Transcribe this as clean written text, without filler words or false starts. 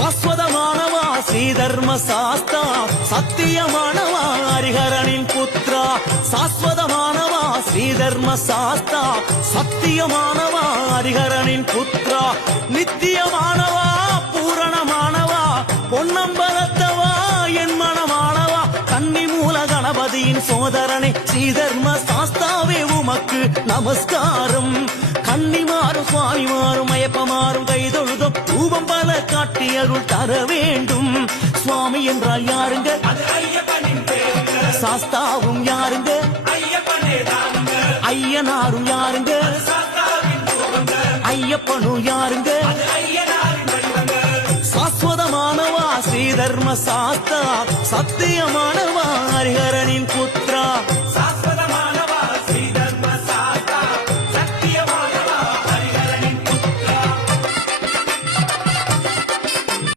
சாஸ்வதமானவா ஸ்ரீதர்ம சாஸ்தா சத்தியமானவா ஹரிஹரனின் புத்ரா சாஸ்வதமானவா ஸ்ரீதர்ம சாஸ்தா சத்தியமானவா ஹரிஹரனின் புத்ரா நித்தியமானவா பூரணமானவா பொன்னம்பலத்தவா என் மனமானவா கன்னி மூல கணபதியின் சோதரனை ஸ்ரீதர்ம சாஸ்தாவே உமக்கு நமஸ்காரம் கன்னிமாறும் சுவாமிமாறும் மயப்பமாறும் கைதொழுதும் ரூபம் பல காட்டி அருள் தர வேண்டும் சுவாமி என்றால் யாருங்க சாஸ்தாவும் யாருங்க ஐயனாரும் யாருங்க ஐயப்பனும் யாருங்க சாஸ்வதமானவா ஸ்ரீதர்ம சாஸ்தா சத்தியமானவா ஹரிஹரனின் புத்ரா